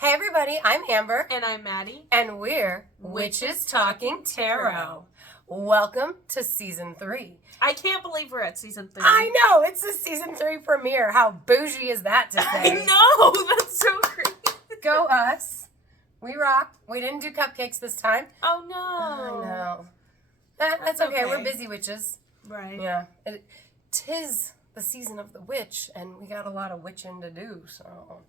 Hey everybody, I'm Amber. And I'm Maddie. And we're Witches Talking Tarot. Welcome to Season 3. I can't believe we're at Season 3. I know, it's the Season 3 premiere. How bougie is that to say? I know, that's so crazy. Go us. We rock. We didn't do cupcakes this time. Oh no. I know. That's okay. We're busy witches. Right. Yeah. Tis the season of the witch, and we got a lot of witching to do, so...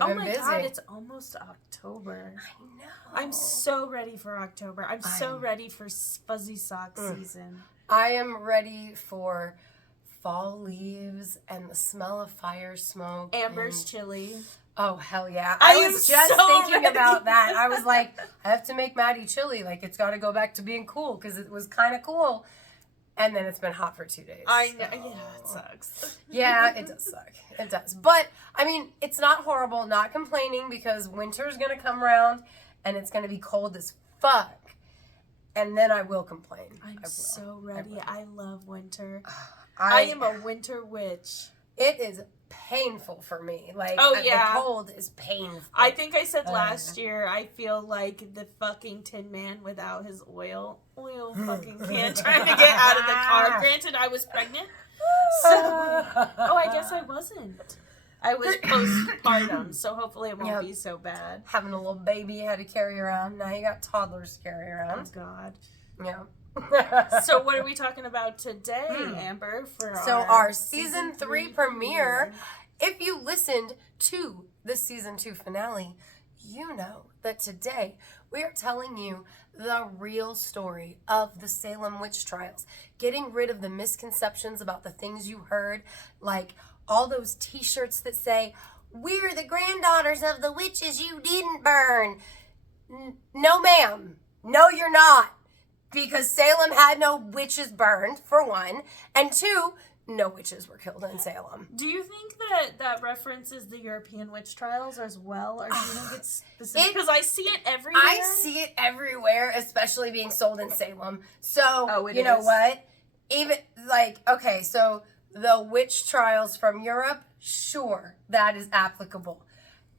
Oh my God, it's almost October. I know. I'm so ready for October. I'm so ready for fuzzy sock season. I am ready for fall leaves and the smell of fire smoke. Amber's chili. Oh, hell yeah. I was just thinking about that. I was like, I have to make Maddie chili. Like, it's got to go back to being cool because it was kind of cool. And then it's been hot for 2 days. I know. So. Yeah, it sucks. Yeah, it does suck. It does. But, I mean, it's not horrible. Not complaining because winter's going to come around and it's going to be cold as fuck. And then I will complain. I'm so ready. I love winter. I am a winter witch. It is painful for me. Like, the cold is painful. I think I said last year, I feel like the fucking Tin Man without his oil fucking can trying to get out of the car. Granted, I was pregnant. So, I guess I wasn't. I was postpartum, so hopefully it won't be so bad. Having a little baby you had to carry around. Now you got toddlers to carry around. Oh, God. Yeah. So what are we talking about today, Amber? Our season 3 premiere. If you listened to the season 2 finale, you know that today we are telling you the real story of the Salem Witch Trials. Getting rid of the misconceptions about the things you heard, like all those t-shirts that say, "We're the granddaughters of the witches you didn't burn." No, ma'am. No, you're not. Because Salem had no witches burned, for one. And two, no witches were killed in Salem. Do you think that references the European witch trials as well? Or do you think it's specific? Because I see it everywhere. I see it everywhere, especially being sold in Salem. So, you know what? Even, so the witch trials from Europe, sure, that is applicable.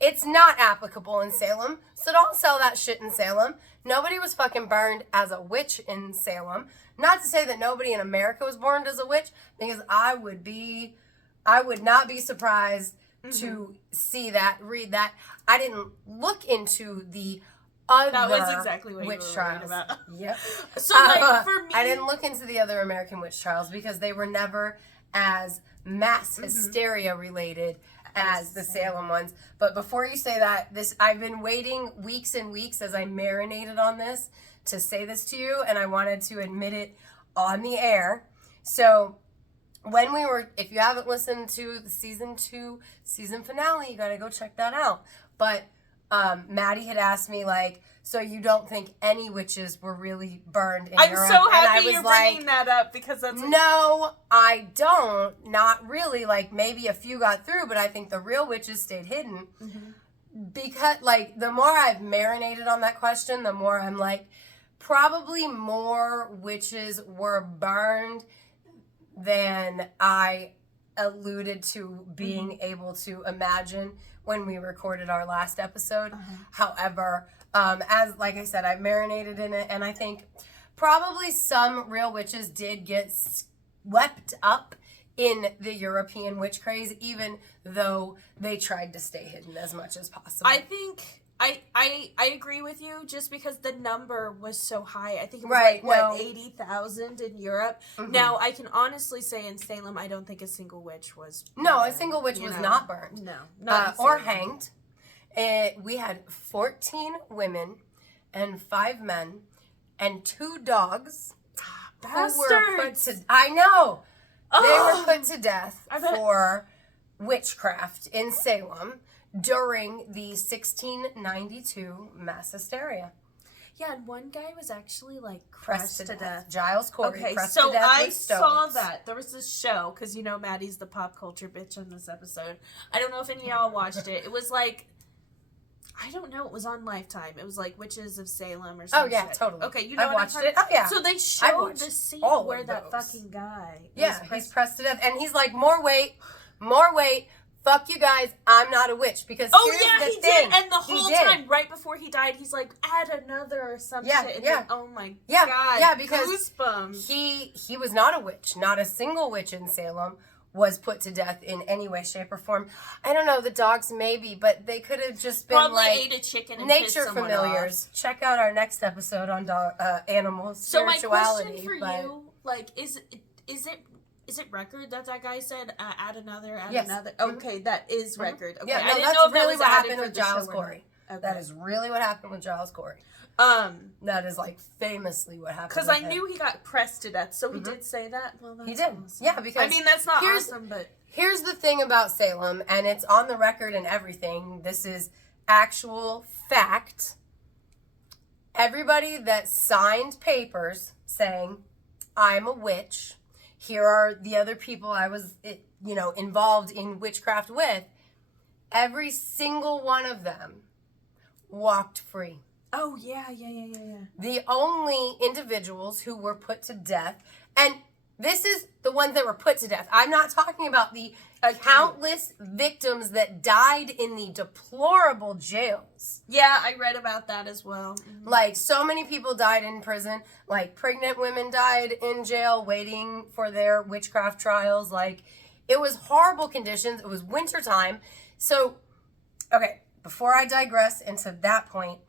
It's not applicable in Salem, so don't sell that shit in Salem. Nobody was fucking burned as a witch in Salem. Not to say that nobody in America was burned as a witch, because I would not be surprised to see that, read that. I didn't look into the other that was exactly what witch you were trials. About. Yep. So, for me, I didn't look into the other American witch trials because they were never as mass hysteria related as the Salem ones. But before you say that, I've been waiting weeks and weeks as I marinated on this to say this to you, and I wanted to admit it on the air. So if you haven't listened to the season 2 season finale, you gotta go check that out. But Maddie had asked me, so you don't think any witches were really burned in Europe? I'm so happy you're bringing that up because that's... No, I don't. Not really. Maybe a few got through, but I think the real witches stayed hidden. Because, the more I've marinated on that question, the more I'm probably more witches were burned than I alluded to being able to imagine when we recorded our last episode. However... like I said, I've marinated in it, and I think probably some real witches did get swept up in the European witch craze, even though they tried to stay hidden as much as possible. I think I agree with you just because the number was so high. I think it was 80,000 in Europe. Now, I can honestly say in Salem, I don't think a single witch was burned. No, a single witch was not burned. No, not or hanged. We had 14 women and 5 men and 2 dogs Bastards. who were put to... I know! They were put to death for witchcraft in Salem during the 1692 mass hysteria. Yeah, and one guy was actually crushed to death. Giles Corey pressed to death I with stones. saw that. There was this show, because Maddie's the pop culture bitch on this episode. I don't know if any of y'all watched it. It was I don't know. It was on Lifetime. It was Witches of Salem or something. Oh, yeah, totally. Okay, you know I watched it. Oh, yeah. So they showed the scene where that fucking guy he's pressed to death. And he's more weight, fuck you guys, I'm not a witch. Because he did. And the whole time, right before he died, he's like, add another or some shit. And then, oh my God. Yeah, because goosebumps. He was not a witch. Not a single witch in Salem was put to death in any way, shape, or form. I don't know, the dogs maybe, but they could have just been probably like ate a chicken and nature familiars. off. Check out our next episode on animal spirituality. So my question for you, like, is it record that guy said add another? Okay, that is record. Okay, yeah, no, I didn't that's know if really that was what added happened for with the Giles show Corey. Okay. That is really what happened with Giles Corey. That is like famously what happened. Because I knew he got pressed to death, so he did say that. Well, that's he did. Awesome. Yeah, because I mean that's not awesome, but here's the thing about Salem, and it's on the record and everything. This is actual fact. Everybody that signed papers saying, I'm a witch, here are the other people I was, involved in witchcraft with, every single one of them walked free. Oh, yeah. The only individuals who were put to death, and this is the ones that were put to death. I'm not talking about the countless victims that died in the deplorable jails. Yeah, I read about that as well. Mm-hmm. Like, so many people died in prison. Like, pregnant women died in jail waiting for their witchcraft trials. Like, it was horrible conditions. It was wintertime. So, okay, before I digress into that point,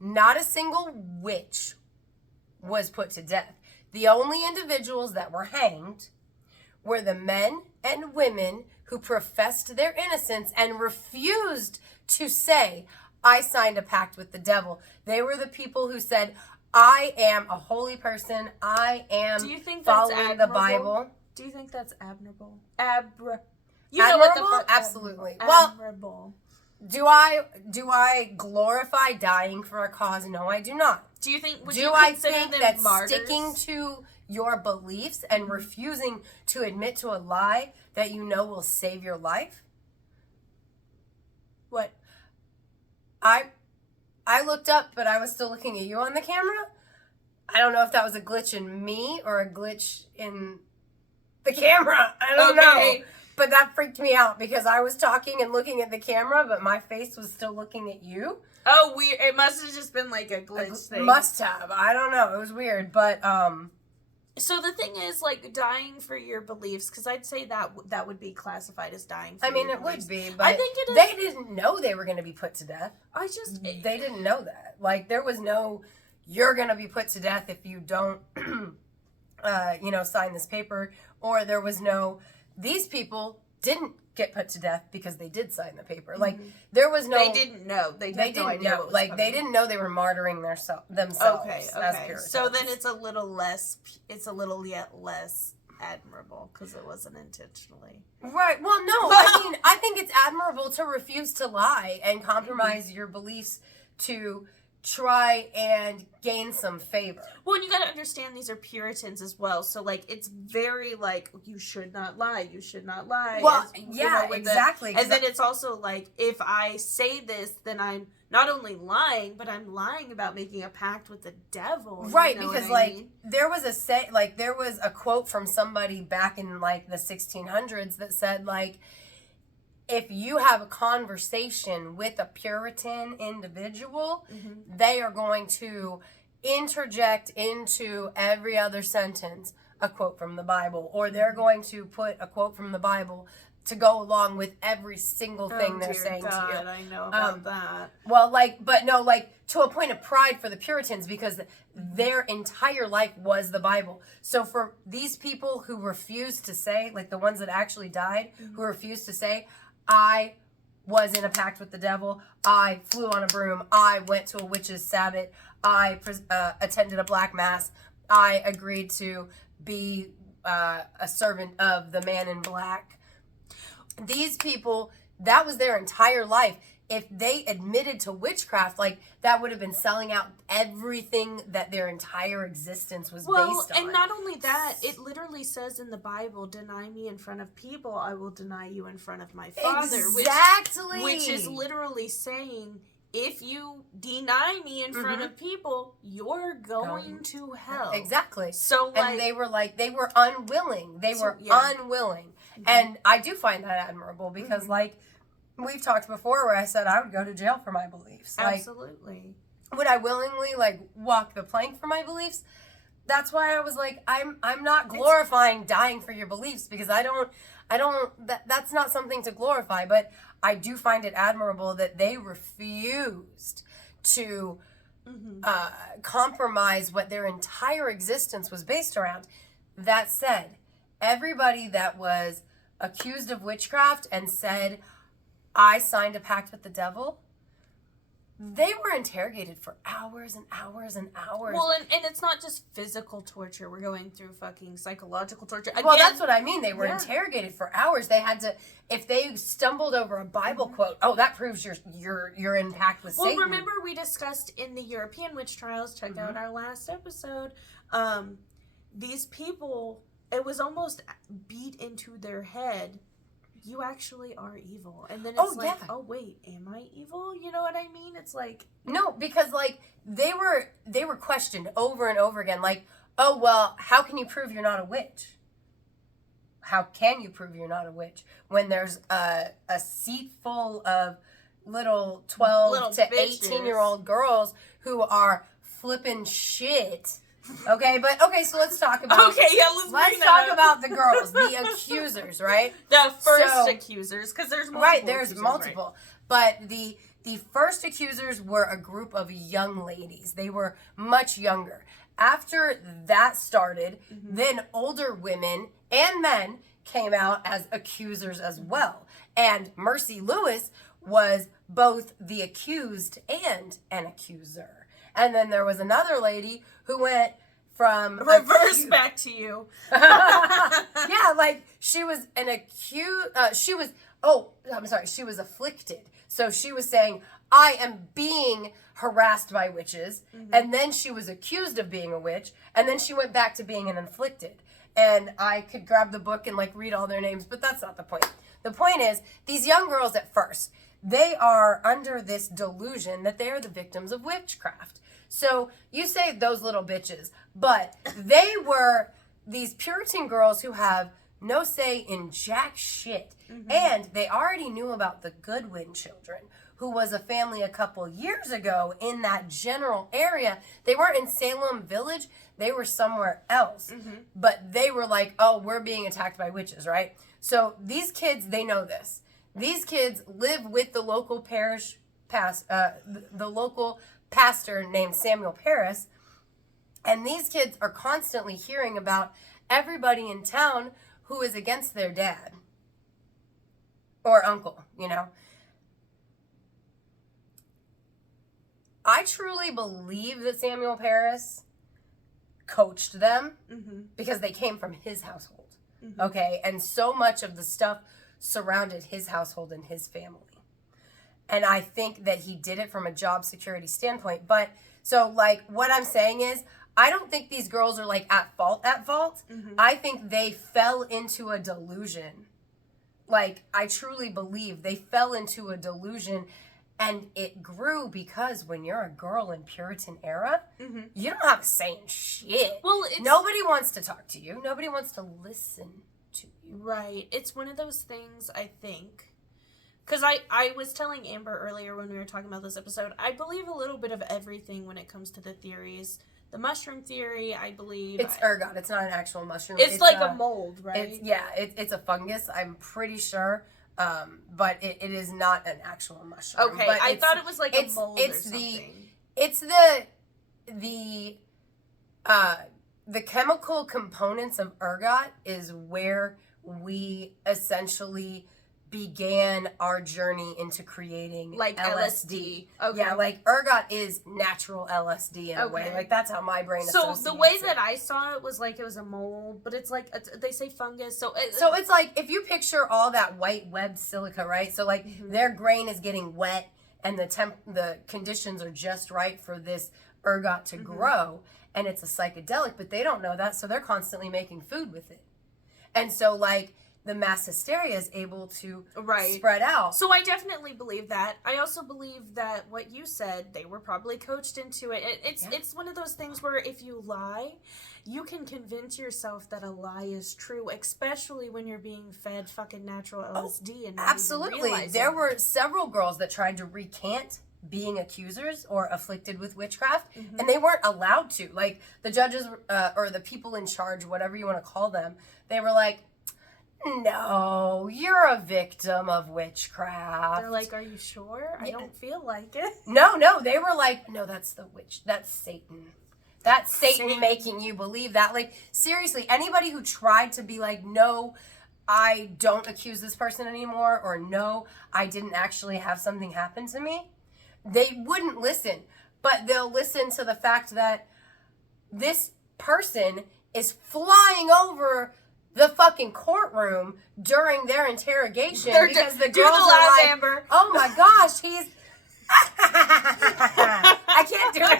not a single witch was put to death. The only individuals that were hanged were the men and women who professed their innocence and refused to say, I signed a pact with the devil. They were the people who said, I am a holy person. I am following the Bible. Do you think that's admirable? Admirable? Absolutely. Admirable. Well, do I glorify dying for a cause? No, I do not. Do you think? Do I think that sticking to your beliefs and refusing to admit to a lie that you know will save your life? What? I looked up, but I was still looking at you on the camera. I don't know if that was a glitch in me or a glitch in the camera. I don't know. But that freaked me out because I was talking and looking at the camera, but my face was still looking at you. Oh, weird. It must have just been like a glitch thing. Must have. I don't know. It was weird, but So the thing is, like, dying for your beliefs, because I'd say that would be classified as dying for your beliefs. It would be, but I think it is. They didn't know they were going to be put to death. They didn't know that. Like, there was no, you're going to be put to death if you don't, sign this paper, or there was no, these people didn't get put to death because they did sign the paper. Like, there was no... They didn't know. They didn't know. Like, they didn't know they were martyring themselves okay. as Puritans. So then it's a little yet less admirable because it wasn't intentionally. Right. Well, no. I think it's admirable to refuse to lie and compromise your beliefs to try and gain some favor. Well, and you gotta understand these are Puritans as well, so like it's very like you should not lie. Well, exactly. And then it's also like if I say this, then I'm not only lying, but I'm lying about making a pact with the devil. Right, because there was a quote from somebody back in like the 1600s that said like, if you have a conversation with a Puritan individual, they are going to interject into every other sentence a quote from the Bible, or they're going to put a quote from the Bible to go along with every single thing they're saying to you. I know about that. Well, to a point of pride for the Puritans, because their entire life was the Bible. So for these people who refused to say, like the ones that actually died, who refused to say, I was in a pact with the devil, I flew on a broom, I went to a witch's sabbat, I attended a black mass, I agreed to be a servant of the man in black. These people, that was their entire life. If they admitted to witchcraft, like that would have been selling out everything that their entire existence was based on. And not only that, it literally says in the Bible, deny me in front of people, I will deny you in front of my Father. Exactly. Which is literally saying, if you deny me in front of people, you're going to hell. Exactly. So and they were unwilling. They were unwilling. And I do find that admirable because, like, we've talked before where I said I would go to jail for my beliefs. Absolutely. Like, would I willingly, like, walk the plank for my beliefs? That's why I was like, I'm not glorifying dying for your beliefs because that's not something to glorify, but I do find it admirable that they refused to compromise what their entire existence was based around. That said, everybody that was accused of witchcraft and said, I signed a pact with the devil, they were interrogated for hours and hours and hours. Well, and it's not just physical torture. We're going through fucking psychological torture. Again, well, that's what I mean. They were interrogated for hours. They had to, if they stumbled over a Bible quote, that proves you're in pact with Satan. Well, remember we discussed in the European witch trials, check out our last episode, these people, it was almost beat into their head, you actually are evil. And then it's oh wait, am I evil? You know what I mean? It's like, no, because like they were questioned over and over again, like, oh well, how can you prove you're not a witch? How can you prove you're not a witch when there's a seat full of little 12 to 18-year-old girls who are flipping shit? Okay, so let's talk about let's talk about the girls, the accusers, right? The first accusers, because there's multiple. Right, there's multiple. Right. But the first accusers were a group of young ladies. They were much younger. After that started, then older women and men came out as accusers as well. And Mercy Lewis was both the accused and an accuser. And then there was another lady who went from reverse back to you. Yeah, like she was an accused. She was afflicted. So she was saying, I am being harassed by witches. And then she was accused of being a witch. And then she went back to being an afflicted. And I could grab the book and like read all their names, but that's not the point. The point is, these young girls at first, they are under this delusion that they are the victims of witchcraft. So you say those little bitches, but they were these Puritan girls who have no say in jack shit. And they already knew about the Goodwin children, who was a family a couple years ago in that general area. They weren't in Salem Village. They were somewhere else. But they were like, oh, we're being attacked by witches, right? So these kids, they know this. These kids live with the local the local pastor named Samuel Paris, and these kids are constantly hearing about everybody in town who is against their dad or uncle, you know. I truly believe that Samuel Paris coached them because they came from his household, okay? And so much of the stuff surrounded his household and his family. And I think that he did it from a job security standpoint. But so like what I'm saying is, I don't think these girls are like at fault. I think they fell into a delusion. Like I truly believe they fell into a delusion, and it grew because when you're a girl in Puritan era, you don't have a say in shit. Well, nobody wants to talk to you. Nobody wants to listen to you. Right. It's one of those things, I think. Because I was telling Amber earlier when we were talking about this episode, I believe a little bit of everything when it comes to the theories. The mushroom theory, I believe. It's ergot. It's not an actual mushroom. It's like a mold, right? It's a fungus, I'm pretty sure. But it is not an actual mushroom. Okay, but I thought it was like a mold or something. It's the chemical components of ergot is where we essentially began our journey into creating like LSD. Okay. Yeah, like ergot is natural LSD in a way. Like that's how my brain associates it. So the way that I saw it was like it was a mold, but it's like they say fungus. So it's like if you picture all that white webbed silica, right? So like their grain is getting wet and the conditions are just right for this ergot to grow, and it's a psychedelic, but they don't know that, so they're constantly making food with it. And so like the mass hysteria is able to Right. spread out. So I definitely believe that. I also believe that what you said, they were probably coached into it. It's one of those things where if you lie, you can convince yourself that a lie is true, especially when you're being fed fucking natural LSD and not Absolutely. even realizing There were several girls that tried to recant being accusers or afflicted with witchcraft, and they weren't allowed to. Like, the judges or the people in charge, whatever you want to call them, they were like, no, you're a victim of witchcraft. They're like, are you sure? I don't feel like it. No, they were like, no, that's the witch. That's Satan. That's Satan making you believe that. Like, seriously, anybody who tried to be like, no, I don't accuse this person anymore, or no, I didn't actually have something happen to me, they wouldn't listen. But they'll listen to the fact that this person is flying over the fucking courtroom during their interrogation because the girls are like, Amber. oh my gosh, he's... I can't do it.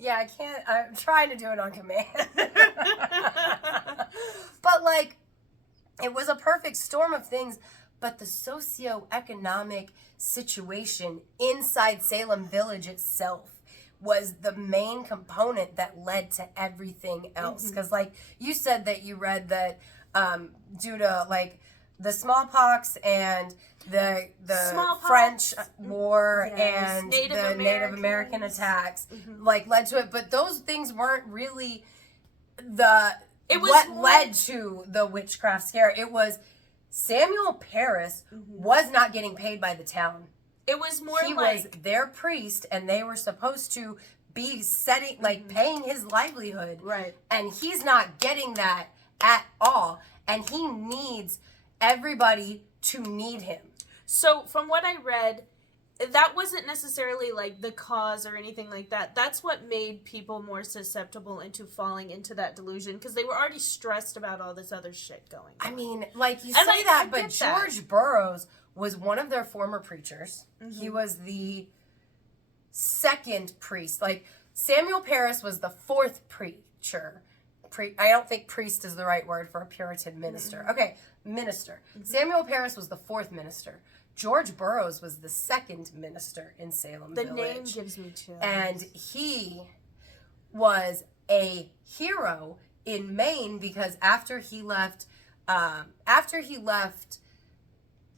Yeah, I can't. I'm trying to do it on command. But, like, it was a perfect storm of things. But the socioeconomic situation inside Salem Village itself was the main component that led to everything else. Because, like, you said that you read that due to, like, the smallpox and the French War and the Native American attacks, like, led to it. But those things weren't really what led to the witchcraft scare. It was Samuel Paris was not getting paid by the town. It was more he was their priest, and they were supposed to be paying his livelihood. Right. And he's not getting that at all. And he needs everybody to need him. So from what I read, that wasn't necessarily like the cause or anything like that. That's what made people more susceptible into falling into that delusion, because they were already stressed about all this other shit going on. I mean, like, you say that, but George Burroughs was one of their former preachers. He was the second priest. Like, Samuel Paris was the fourth preacher. I don't think priest is the right word for a Puritan minister. Okay, minister. Samuel Paris was the fourth minister. George Burroughs was the second minister in Salem Village. The name gives me chills. And he was a hero in Maine because after he left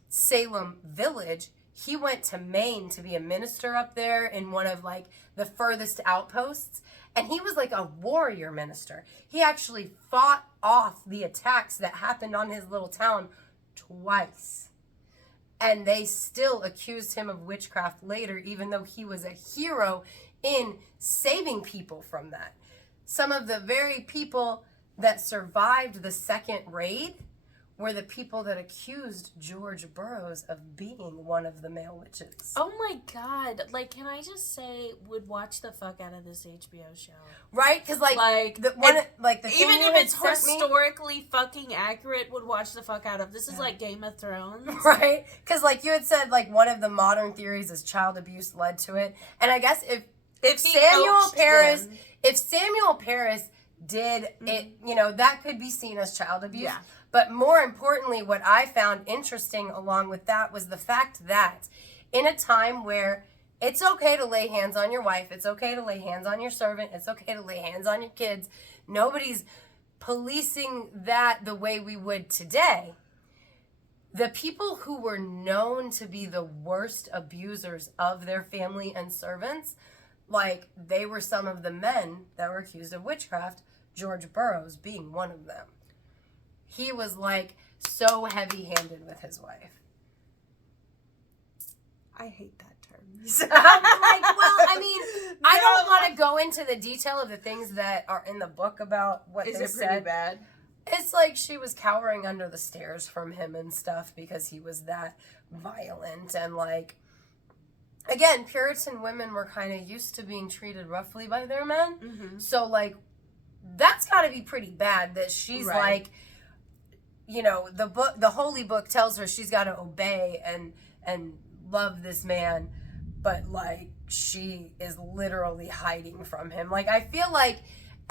Salem Village, he went to Maine to be a minister up there in one of, like, the furthest outposts. And he was like a warrior minister. He actually fought off the attacks that happened on his little town twice. And they still accused him of witchcraft later, even though he was a hero in saving people from that. Some of the very people that survived the second raid were the people that accused George Burroughs of being one of the male witches. Oh my God. Like, can I just say, would watch the fuck out of this HBO show. Right? Because, even if it's historically fucking accurate, would watch the fuck out of. This is like Game of Thrones. Right? Because, like, you had said, like, one of the modern theories is child abuse led to it. And I guess if Samuel Paris did it, you know, that could be seen as child abuse. Yeah. But more importantly, what I found interesting along with that was the fact that in a time where it's okay to lay hands on your wife, it's okay to lay hands on your servant, it's okay to lay hands on your kids, nobody's policing that the way we would today. The people who were known to be the worst abusers of their family and servants, like, they were some of the men that were accused of witchcraft, George Burroughs being one of them. He was, like, so heavy-handed with his wife. I hate that term. I mean, I don't want to go into the detail of the things that are in the book about what they said. Is it pretty bad? It's like she was cowering under the stairs from him and stuff because he was that violent. And, like, again, Puritan women were kind of used to being treated roughly by their men. So, like, that's got to be pretty bad that she's like, you know, the holy book tells her she's got to obey and love this man, but, like, she is literally hiding from him. Like, I feel like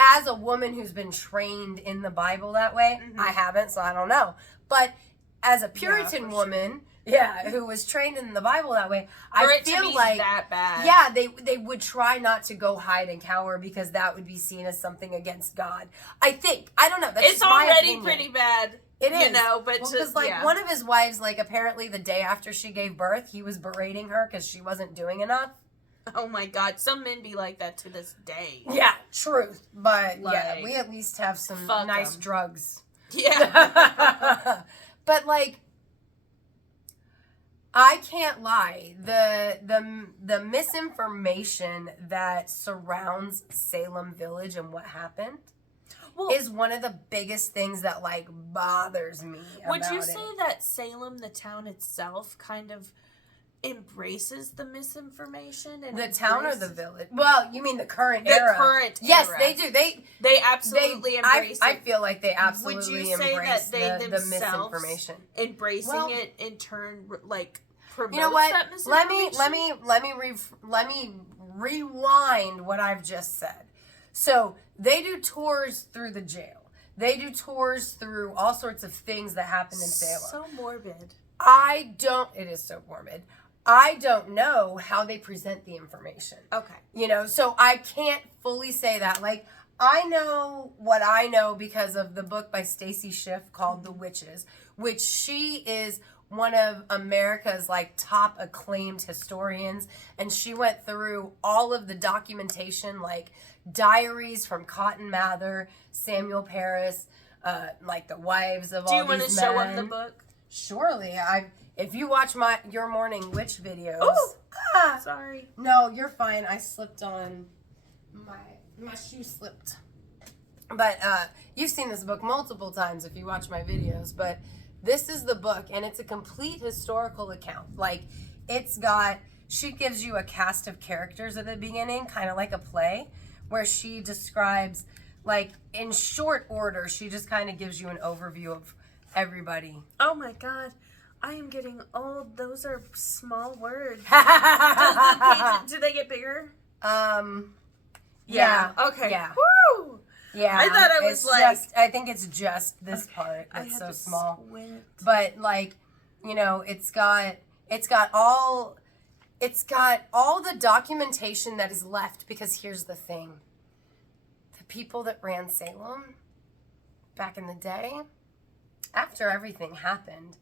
as a woman who's been trained in the Bible that way, I haven't, so I don't know. But as a Puritan woman, who was trained in the Bible that way, I feel like that bad. Yeah, they would try not to go hide and cower because that would be seen as something against God. I think. I don't know. That's it's already pretty bad. It is. You know, but because one of his wives, like, apparently the day after she gave birth, he was berating her because she wasn't doing enough. Oh my God, some men be like that to this day. Yeah, truth. But yeah, we at least have some nice drugs. Yeah. But like, I can't lie. The misinformation that surrounds Salem Village and what happened is one of the biggest things that like bothers me. Would you say that Salem, the town itself, kind of embraces the misinformation? And the town or the village? Well, you mean the current era? The current yes, era. They do. They absolutely embrace it. I feel like they absolutely Would you say embrace that they the misinformation. Embracing it in turn, like, promotes you know what? that misinformation? Let me rewind what I've just said. So they do tours through the jail. They do tours through all sorts of things that happen in Salem. So morbid. It is so morbid. I don't know how they present the information. Okay. You know, so I can't fully say that. Like, I know what I know because of the book by Stacy Schiff called The Witches, which she is one of America's like top acclaimed historians, and she went through all of the documentation, like diaries from Cotton Mather, Samuel Paris, like the wives of all these men. Do you want to show them the book? Surely. If you watch your morning witch videos. Oh, sorry. No, you're fine. I slipped on my shoe slipped. But you've seen this book multiple times if you watch my videos, but this is the book, and it's a complete historical account. Like, she gives you a cast of characters at the beginning, kind of like a play, where she describes, like, in short order, she just kind of gives you an overview of everybody. Oh my God. I am getting old. Those are small words. Do they get bigger? Yeah. Okay. Yeah. Woo! Yeah. I thought it was I think it's just this part that's so small. Squint. But like, you know, it's got all the documentation that is left, because here's the thing. The people that ran Salem back in the day, after everything happened,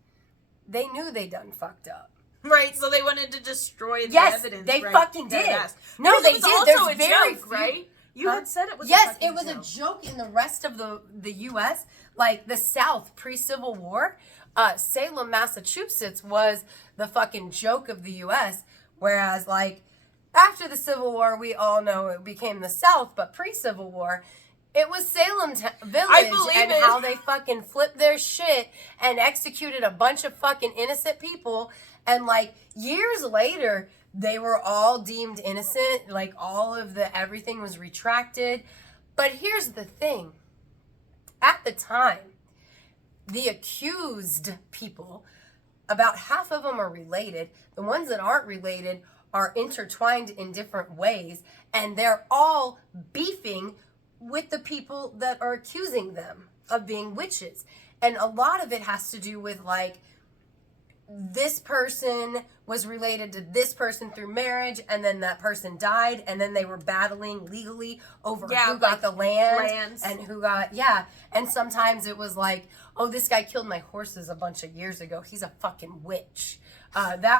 they knew they done fucked up. Right, so they wanted to destroy the evidence. Yes, they fucking did. No, they did. Also There's very joke, right? You had said it was it was a joke in the rest of the U.S. Like the South pre-Civil War, Salem, Massachusetts was the fucking joke of the U.S. Whereas like after the Civil War, we all know it became the South, but pre-Civil War, it was Salem Village and how they fucking flipped their shit and executed a bunch of fucking innocent people. And like years later, they were all deemed innocent. Like everything was retracted. But here's the thing. At the time, the accused people, about half of them are related. The ones that aren't related are intertwined in different ways. And they're all beefing with the people that are accusing them of being witches. And a lot of it has to do with like, this person was related to this person through marriage, and then that person died, and then they were battling legally over who got the lands. And who got, and sometimes it was like, oh, this guy killed my horses a bunch of years ago, he's a fucking witch. I believe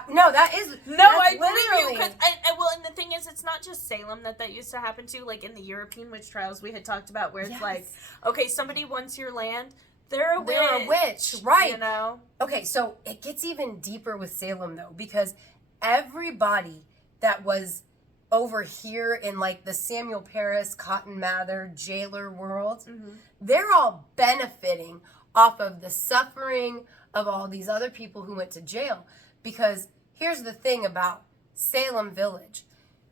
you, and the thing is, it's not just Salem that used to happen to. Like in the European witch trials we had talked about, where it's like, okay, somebody wants your land, they're a witch, right? You know. Okay, so it gets even deeper with Salem though, because everybody that was over here in like the Samuel Paris, Cotton Mather, jailer world, they're all benefiting off of the suffering of all these other people who went to jail. Because here's the thing about Salem Village.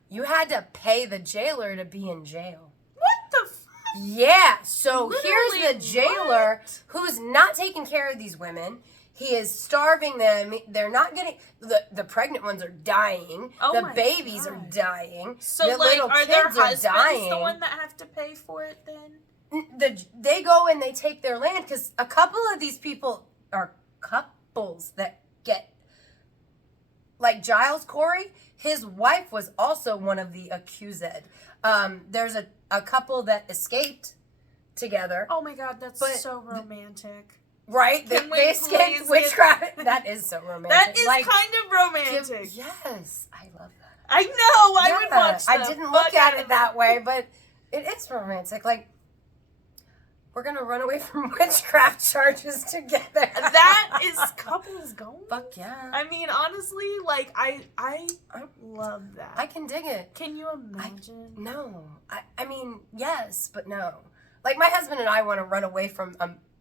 You had to pay the jailer to be in jail. What the fuck? Yeah. So Literally, here's the jailer who's not taking care of these women. He is starving them. They're not getting the pregnant ones are dying. Oh the my babies God. are dying. So the like, little are their kids are husbands dying. the one that have to pay for it then? They go and they take their land because a couple of these people are couples that get, like Giles Corey, his wife was also one of the accused. There's a couple that escaped together. Oh my God, that's so romantic. Right? Can we They escaped witchcraft. That is so romantic. That is kind of romantic. Yes, I love that. I know. I would watch that. I didn't look at it that way, but it is romantic. Like, we're gonna run away from witchcraft charges together. That is couples going. Fuck yeah. I mean, honestly, like I love that. I can dig it. Can you imagine? No. I mean, yes, but no. Like, my husband and I want to run away from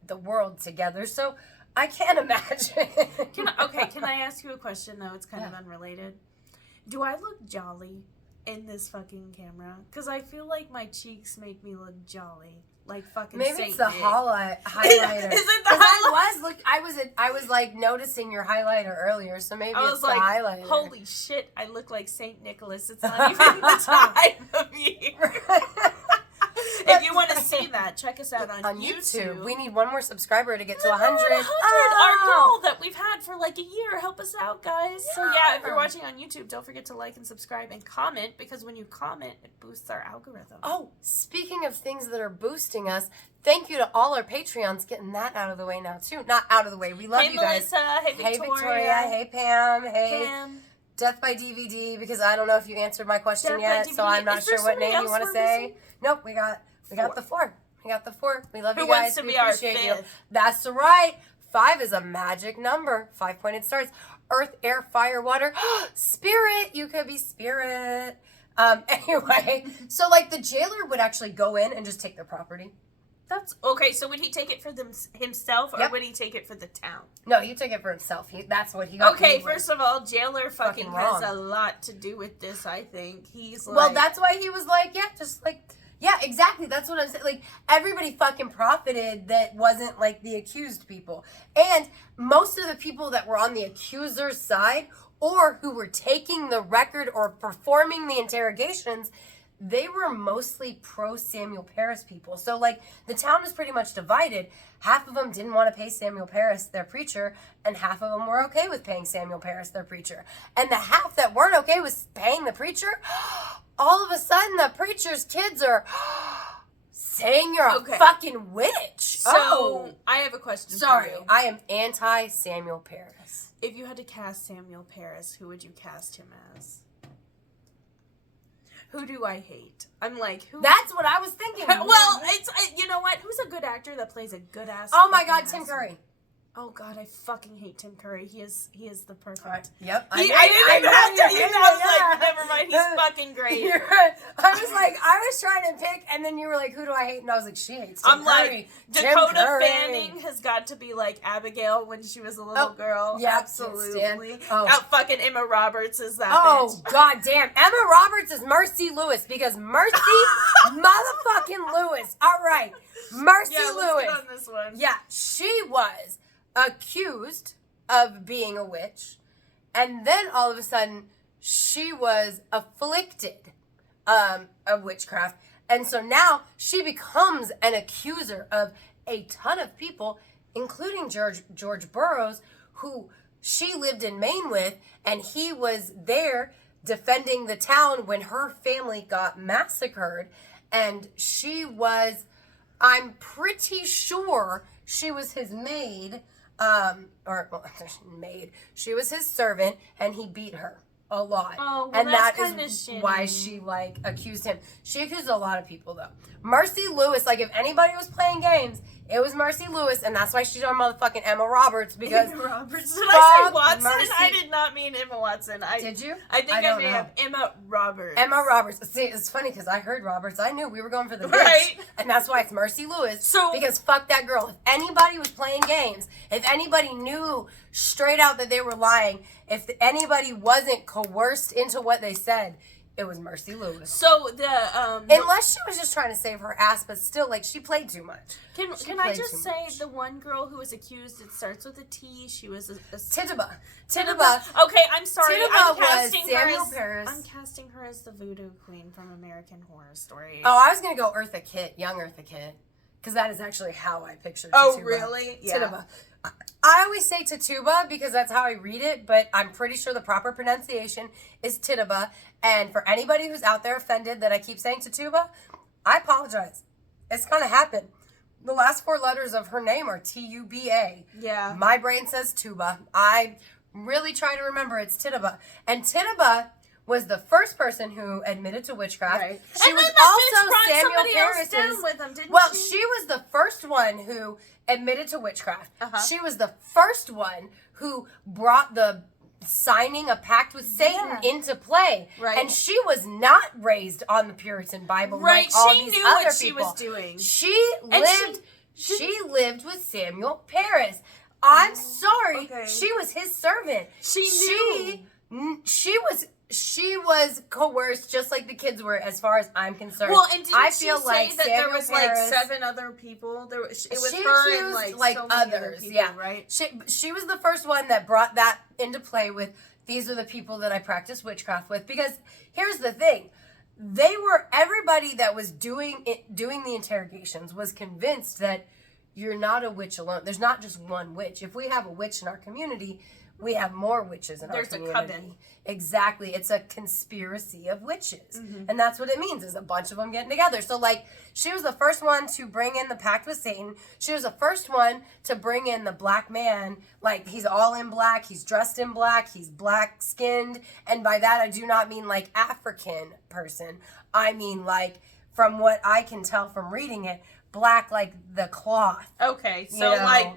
the world together, so I can't imagine. Can I ask you a question, though? It's kind of unrelated. Do I look jolly in this fucking camera? Because I feel like my cheeks make me look jolly. Like fucking Maybe Saint it's the Nick. highlighter. Is it the highlighter? I was like noticing your highlighter earlier, so maybe I it's was the like, highlighter. holy shit, I look like Saint Nicholas. It's not even the time of year. If you want to see that, check us out on YouTube. We need one more subscriber to get to 100. 100, our goal that we've had for like a year. Help us out, guys. Yeah. So yeah, if you're watching on YouTube, don't forget to like and subscribe and comment, because when you comment, it boosts our algorithm. Oh, speaking of things that are boosting us, thank you to all our Patreons getting that out of the way now too. Not out of the way. We love you guys. Hey Melissa, hey Victoria, hey Pam, hey Pam. Death by DVD, because I don't know if you answered my question Death by yet, DVD. so I'm not Is there sure what somebody name you else want to we're say. missing? Nope, we got the 4. We got the 4. We love Who you guys. wants to we be our appreciate you. 5th? That's right. 5 is a magic number. 5-pointed stars. Earth, air, fire, water. Spirit. You could be spirit. Anyway, so like the jailer would actually go in and just take their property. That's okay. So would he take it for himself, or Yep. would he take it for the town? No, he took it for himself. That's what he got. Okay, first of all, jailer fucking Fucking has wrong. a lot to do with this. I think he's like, Well, that's why he was like, yeah, exactly. That's what I'm saying. Like, everybody fucking profited that wasn't like the accused people. And most of the people that were on the accuser's side or who were taking the record or performing the interrogations, they were mostly pro Samuel Paris people. So, like, the town is pretty much divided. Half of them didn't want to pay Samuel Paris, their preacher, and half of them were okay with paying Samuel Paris, their preacher. And the half that weren't okay with paying the preacher, all of a sudden the preacher's kids are saying you're a fucking witch. So, I have a question Sorry, for you. I am anti-Samuel Paris. If you had to cast Samuel Paris, who would you cast him as? Who do I hate? I'm like, who? That's what I was thinking. Well, you know what? Who's a good actor that plays a good ass? Oh my God, fucking Tim ass? Curry. Oh God, I fucking hate Tim Curry. He is the perfect. All right. Yep. I didn't even have to. I was like, never mind. He's fucking great. You're right. I was trying to pick, and then you were like, "Who do I hate?" And I was like, "She hates Tim I'm Curry." like, Tim Dakota Curry. Fanning has got to be like Abigail when she was a little girl. yeah, Absolutely. Oh. Fucking Emma Roberts is that Oh, bitch. God damn. Emma Roberts is Mercy Lewis because Mercy motherfucking Lewis. All right. Mercy Yeah, Lewis. let's get on this one. Yeah, she was accused of being a witch, and then all of a sudden she was afflicted of witchcraft, and so now she becomes an accuser of a ton of people, including George Burroughs, who she lived in Maine with, and he was there defending the town when her family got massacred, and she was, I'm pretty sure she was his maid, maid. She was his servant, and he beat her a lot. Oh, well, and that's that kinda is shitty. why she accused him. She accused a lot of people though. Mercy Lewis, if anybody was playing games, it was Mercy Lewis, and that's why she's on motherfucking Emma Roberts because Emma Roberts. Did I say Watson? Mercy. I did not mean Emma Watson. Did you? I think I don't may know. have Emma Roberts. Emma Roberts. See, it's funny because I heard Roberts. I knew we were going for the bitch. Right. And that's why it's Mercy Lewis. So- because fuck that girl. If anybody was playing games, if anybody knew straight out that they were lying, if anybody wasn't coerced into what they said, it was Mercy Lewis. So unless she was just trying to save her ass, but still, like, she played too much. Can I just say the one girl who was accused? It starts with a T. She was a Tituba. Okay, I'm sorry. Tituba was Samuel Paris. I'm casting her as the voodoo queen from American Horror Story. Oh, I was gonna go Eartha Kitt, young Eartha Kitt, because that is actually how I pictured Tituba. Oh, really? Yeah. Tituba. I always say Tituba because that's how I read it, but I'm pretty sure the proper pronunciation is Tituba. And for anybody who's out there offended that I keep saying Tituba, I apologize. It's gonna happen. The last 4 letters of her name are Tuba. Yeah. My brain says Tuba. I really try to remember it's Tituba. And Tituba was the first person who admitted to witchcraft. Right. She and was then that also bitch brought Samuel somebody else Paris's. down with him, didn't Well, she? she was the first one who admitted to witchcraft. Uh-huh. She was the first one who brought the signing a pact with Satan into play. Right. And she was not raised on the Puritan Bible Right. like all She these knew other what she people. was doing. She lived with Samuel Paris. I'm sorry. Okay. She was his servant. She knew. She was coerced just like the kids were, as far as I'm concerned. Well, and didn't I she feel say like that Samuel there was Paris, like 7 other people? It was she her and accused, like so many other others. people, Yeah, right? She was the first one that brought that into play with, these are the people that I practice witchcraft with. Because here's the thing. Everybody that was doing the interrogations was convinced that you're not a witch alone. There's not just one witch. If we have a witch in our community, we have more witches in our community. There's a coven. Exactly. It's a conspiracy of witches. Mm-hmm. And that's what it means, is a bunch of them getting together. So, like, she was the first one to bring in the pact with Satan. She was the first one to bring in the black man. Like, he's all in black. He's dressed in black. He's black-skinned. And by that, I do not mean, like, African person. I mean, like, from what I can tell from reading it, black like the cloth. Okay, so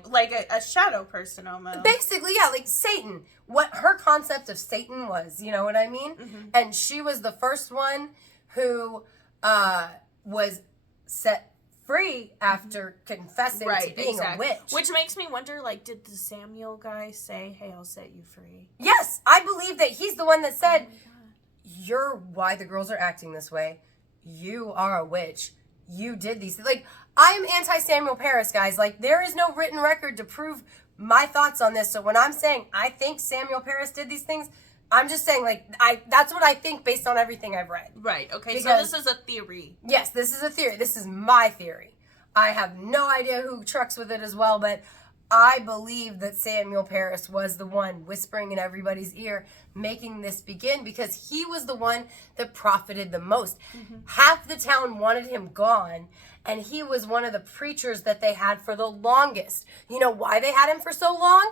like a shadow person almost. Basically, yeah, like Satan. What her concept of Satan was, you know what I mean? Mm-hmm. And she was the first one who was set free after confessing to being a witch. Which makes me wonder, like, did the Samuel guy say, "Hey, I'll set you free"? Yes, I believe that he's the one that said, "You're why the girls are acting this way. You are a witch. You did these things." Like, I'm anti-Samuel Paris, guys. Like, there is no written record to prove my thoughts on this. So when I'm saying I think Samuel Paris did these things, I'm just saying, like, that's what I think based on everything I've read. Right, okay, Because, so this is a theory. Yes, this is a theory. This is my theory. I have no idea who trucks with it as well, but I believe that Samuel Paris was the one whispering in everybody's ear, making this begin, because he was the one that profited the most. Mm-hmm. Half the town wanted him gone, and he was one of the preachers that they had for the longest. You know why they had him for so long?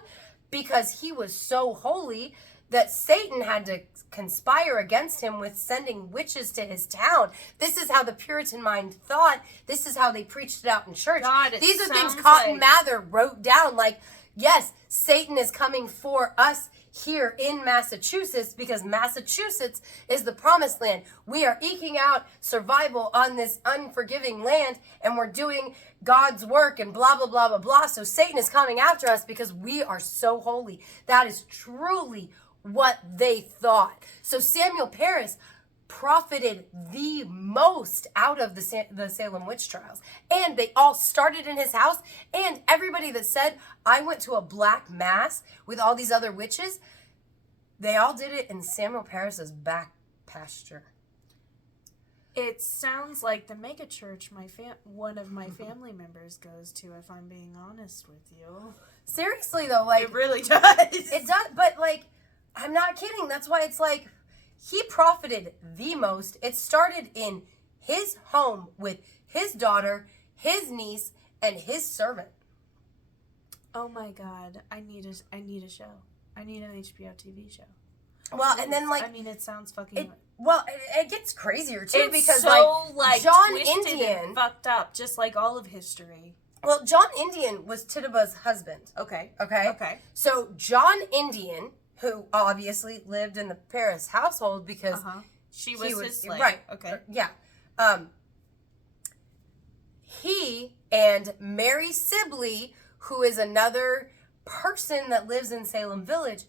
Because he was so holy that Satan had to conspire against him with sending witches to his town. This is how the Puritan mind thought. This is how they preached it out in church. God, these are things Cotton Mather wrote down, like, yes, Satan is coming for us here in Massachusetts, because Massachusetts is the promised land. We are eking out survival on this unforgiving land, and we're doing God's work and blah, blah, blah, blah, blah. So Satan is coming after us because we are so holy. That is truly what they thought. So Samuel Paris profited the most out of the Salem Witch Trials. And they all started in his house. And everybody that said, I went to a black mass with all these other witches, they all did it in Samuel Paris's back pasture. It sounds like the mega church one of my family members goes to, if I'm being honest with you. Seriously, though, like... It really does. It does, but, like, I'm not kidding. That's why it's like, he profited the most. It started in his home with his daughter, his niece, and his servant. Oh my God. I need a show. I need an HBO TV show. Well, and then, like... I mean, it sounds fucking... It gets crazier, too, it's because, so, like John twisted Indian... and fucked up, just like all of history. Well, John Indian was Tituba's husband. Okay. Okay? So, John Indian, who obviously lived in the Paris household because... She was his slave. Right. Okay. Yeah. He and Mary Sibley, who is another person that lives in Salem Village,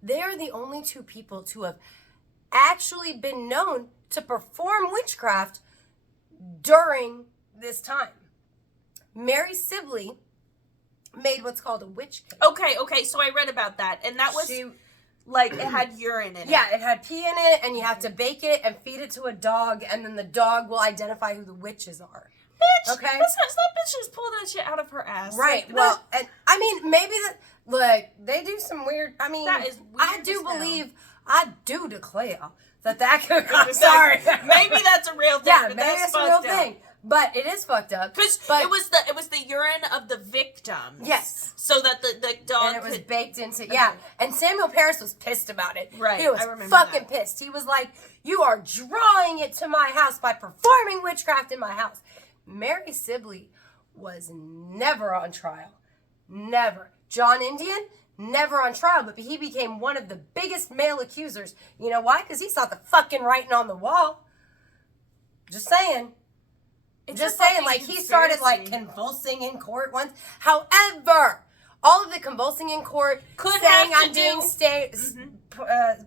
they are the only two people to have actually been known to perform witchcraft during this time. Mary Sibley made what's called a witch cake. Okay, so I read about that, and that was like it had urine in it. Yeah, it had pee in it, and you have to bake it and feed it to a dog, and then the dog will identify who the witches are. Bitch, okay, that bitch just pulled that shit out of her ass. Right. Like, well, and I mean, maybe they do some weird. I mean, that is weird. I do declare that could. I'm sorry. Maybe that's a real thing. Yeah, but maybe that's a real thing. But it is fucked up. Because it was the urine of the victims. Yes. So that the dog and it was baked into And Samuel Parris was pissed about it. Right. He was fucking pissed. He was like, "You are drawing it to my house by performing witchcraft in my house." Mary Sibley was never on trial. Never. John Indian, never on trial, but he became one of the biggest male accusers. You know why? Because he saw the fucking writing on the wall. Just saying. Just saying, like, he started, like, convulsing in court once. However, all of the convulsing in court, saying I'm being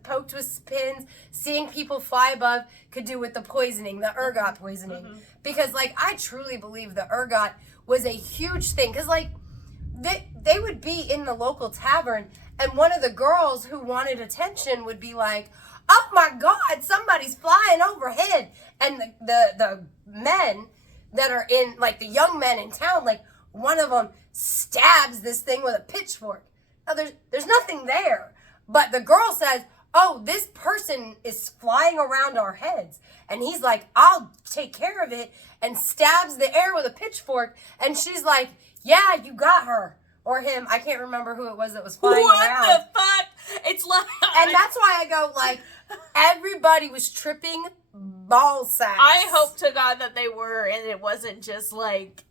poked with pins, seeing people fly above, could do with the poisoning, the ergot poisoning. Mm-hmm. Because, like, I truly believe the ergot was a huge thing. Because, like, they would be in the local tavern, and one of the girls who wanted attention would be like, "Oh, my God, somebody's flying overhead." And the men that are in, like, the young men in town, like, one of them stabs this thing with a pitchfork. Now, there's nothing there. But the girl says, "Oh, this person is flying around our heads." And he's like, "I'll take care of it," and stabs the air with a pitchfork. And she's like, "Yeah, you got her." Or him. I can't remember who it was that was flying around. What the fuck? It's like... And that's why I go, like, everybody was tripping ball sacks. I hope to God that they were, and it wasn't just, like...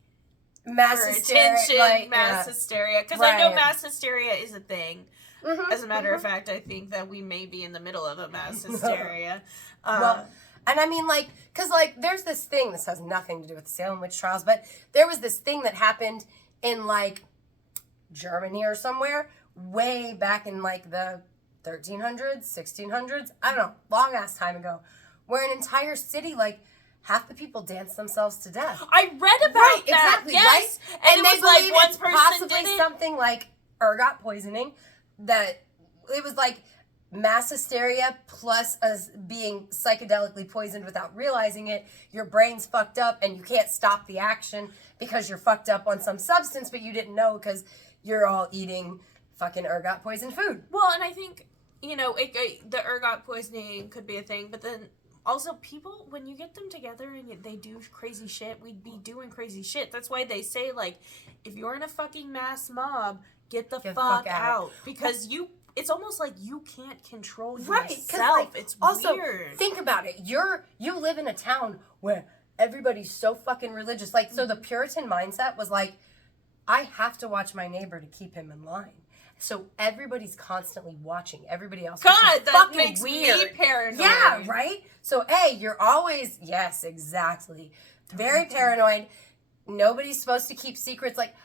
mass hysteria. Mass hysteria. Because I know mass hysteria is a thing. Mm-hmm, As a matter of fact, I think that we may be in the middle of a mass hysteria. Well, and I mean, like, because, like, there's this thing, this has nothing to do with the Salem Witch Trials, but there was this thing that happened in, like, Germany or somewhere, way back in, like, the 1300s, 1600s, I don't know, long-ass time ago, where an entire city, like, half the people danced themselves to death. I read about that. Exactly, yes. right? And they it was like believe one it's person possibly did it. something like ergot poisoning, that it was like mass hysteria plus us being psychedelically poisoned without realizing it. Your brain's fucked up and you can't stop the action because you're fucked up on some substance, but you didn't know because you're all eating fucking ergot poisoned food. Well, and I think, you know, the ergot poisoning could be a thing, but then also people, when you get them together and they do crazy shit, we'd be doing crazy shit. That's why they say, like, if you're in a fucking mass mob, get the fuck out. Because it's almost like you can't control yourself. Like, it's also, weird. Think about it. You live in a town where everybody's so fucking religious. Like, so the Puritan mindset was like, I have to watch my neighbor to keep him in line. So everybody's constantly watching everybody else. God, that fucking makes weird. me paranoid. Yeah, right? So, you're always, yes, exactly. Very paranoid. Nobody's supposed to keep secrets. Like,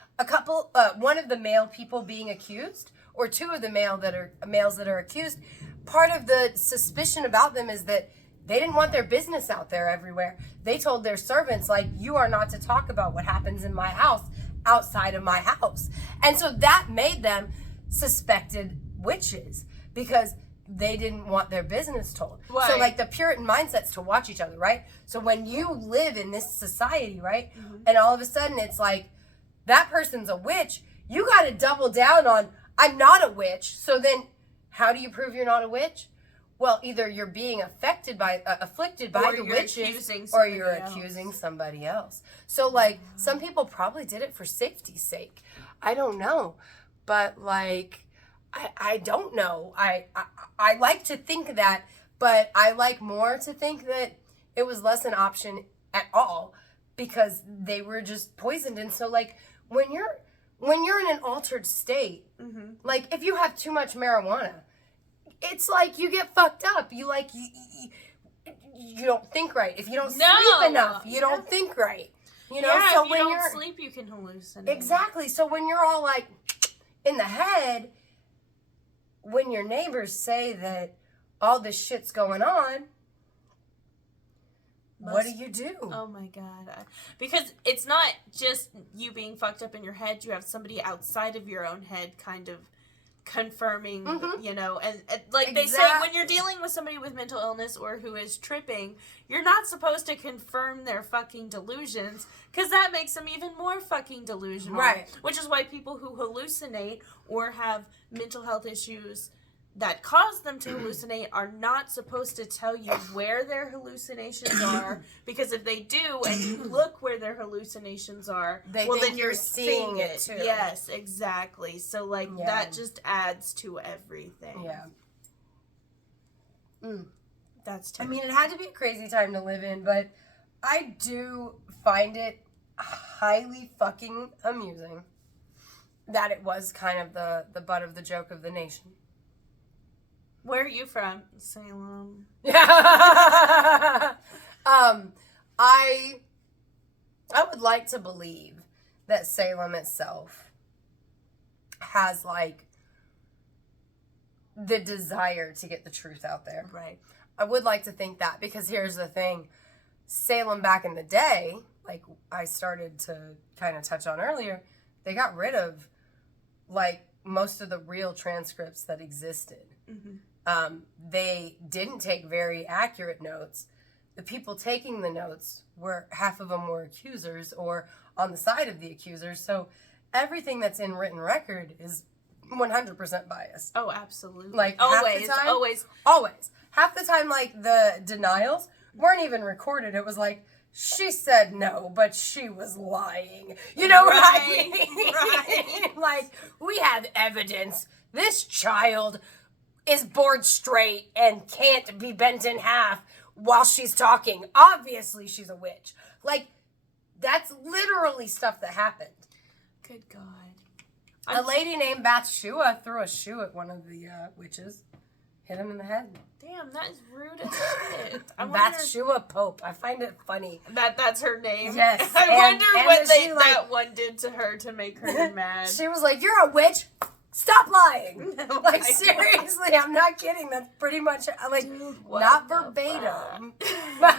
one of the male people being accused, or two of the males that are accused, part of the suspicion about them is that they didn't want their business out there everywhere. They told their servants, like, you are not to talk about what happens in my house outside of my house. And so that made them suspected witches because they didn't want their business told. Right. So, like, the Puritan mindset's to watch each other, right? So when you live in this society, right, and all of a sudden it's like, that person's a witch, you got to double down on, I'm not a witch. So then how do you prove you're not a witch? Well, either you're being afflicted by the witches, or you're accusing somebody else. So, like, some people probably did it for safety's sake. I don't know. But, like, I don't know. I like to think that, but I like more to think that it was less an option at all because they were just poisoned. And so, like, when you're in an altered state, like, if you have too much marijuana, it's like you get fucked up. You don't think right. If you don't sleep enough, you don't think right. You know, yeah, so if when you don't sleep, you can hallucinate. Exactly. So when you're all like in the head, when your neighbors say that, all this shit's going on, what do you do? Oh my God. Because it's not just you being fucked up in your head. You have somebody outside of your own head kind of confirming, you know, and like they say, when you're dealing with somebody with mental illness or who is tripping, you're not supposed to confirm their fucking delusions, because that makes them even more fucking delusional. Right. Which is why people who hallucinate or have mental health issues that cause them to hallucinate are not supposed to tell you where their hallucinations are, because if they do and you look where their hallucinations are, then you're seeing it too. Yes, exactly. So like that just adds to everything. Yeah. That's terrible. I mean, it had to be a crazy time to live in, but I do find it highly fucking amusing that it was kind of the butt of the joke of the nation. Where are you from? Salem. I would like to believe that Salem itself has like the desire to get the truth out there. Right. I would like to think that, because here's the thing. Salem back in the day, like I started to kind of touch on earlier, they got rid of like most of the real transcripts that existed. They didn't take very accurate notes. The people taking the notes were, half of them were accusers or on the side of the accusers. So everything that's in written record is 100% biased. Oh, absolutely. Like always. Half the time, like the denials weren't even recorded. It was like, she said no, but she was lying. You know what I mean? Right. Like, we have evidence. This child is bored straight and can't be bent in half while she's talking. Obviously, she's a witch. Like, that's literally stuff that happened. Good God. A lady named Bathsheba threw a shoe at one of the witches. Hit him in the head. Damn, that is rude as shit. Bathsheba Pope. I find it funny. That's her name? Yes. I wonder what that one did to her to make her mad. She was like, "You're a witch. Stop lying." Like, seriously, I'm not kidding. That's pretty much, like, dude, not verbatim. Well,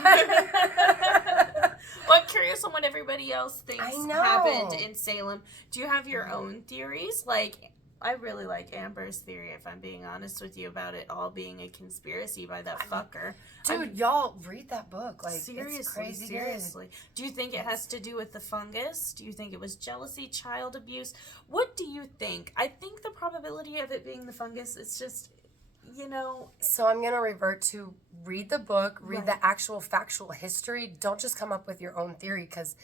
I'm curious on what everybody else thinks happened in Salem. Do you have your own theories? Like, I really like Amber's theory, if I'm being honest with you, about it all being a conspiracy by that fucker. Dude, y'all read that book. Like, seriously, it's crazy seriously. good. Do you think it has to do with the fungus? Do you think it was jealousy, child abuse? What do you think? I think the probability of it being the fungus is just, you know. So I'm going to revert to read the book, read the actual factual history. Don't just come up with your own theory, because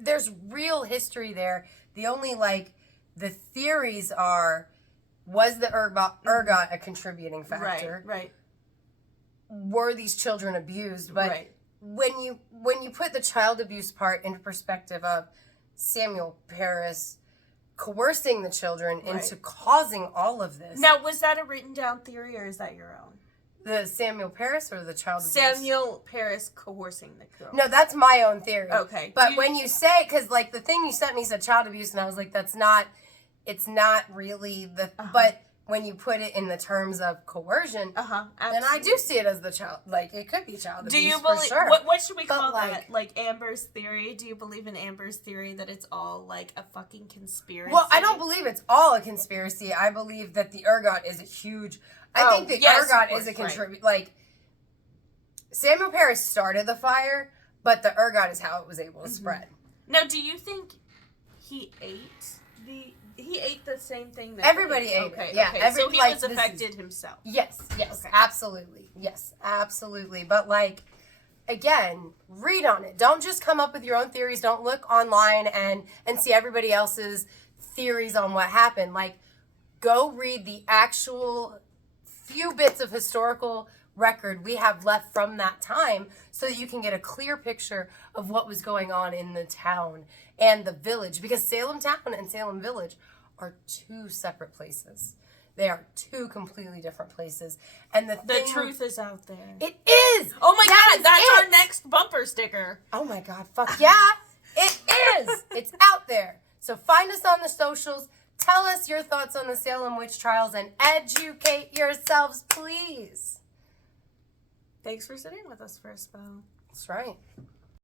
there's real history there. The only, like, the theories are, was the ergot a contributing factor? Right. Were these children abused? But when you put the child abuse part into perspective of Samuel Paris coercing the children into causing all of this. Now, was that a written down theory, or is that your own? The Samuel Paris or the child abuse? Samuel Paris coercing the girl. No, that's my own theory. Okay. But when you say, because like the thing you sent me said child abuse, and I was like, it's not really the, but when you put it in the terms of coercion, then I do see it as the child, like it could be child abuse. Do you for believe, sure. what should we call that? Like Amber's theory? Do you believe in Amber's theory that it's all like a fucking conspiracy? Well, I don't believe it's all a conspiracy. I believe that the ergot is a huge, I think the ergot is a contributor. Like, Samuel Paris started the fire, but the ergot is how it was able to spread. Now, do you think he ate the same thing that everybody ate? Okay, it. Yeah. Okay. So he was affected himself. Yes, absolutely. Yes, absolutely. But like, again, read on it. Don't just come up with your own theories. Don't look online and see everybody else's theories on what happened. Like, go read the actual few bits of historical record we have left from that time, so that you can get a clear picture of what was going on in the town and the village, because Salem town and Salem village are two separate places. They are two completely different places, and the truth is out there. It is. Oh my God, that's our next bumper sticker. Oh my God, fuck yeah, it is. It's out there. So find us on the socials. tell us your thoughts on the Salem Witch Trials and educate yourselves, please. Thanks for sitting with us for a spell. That's right.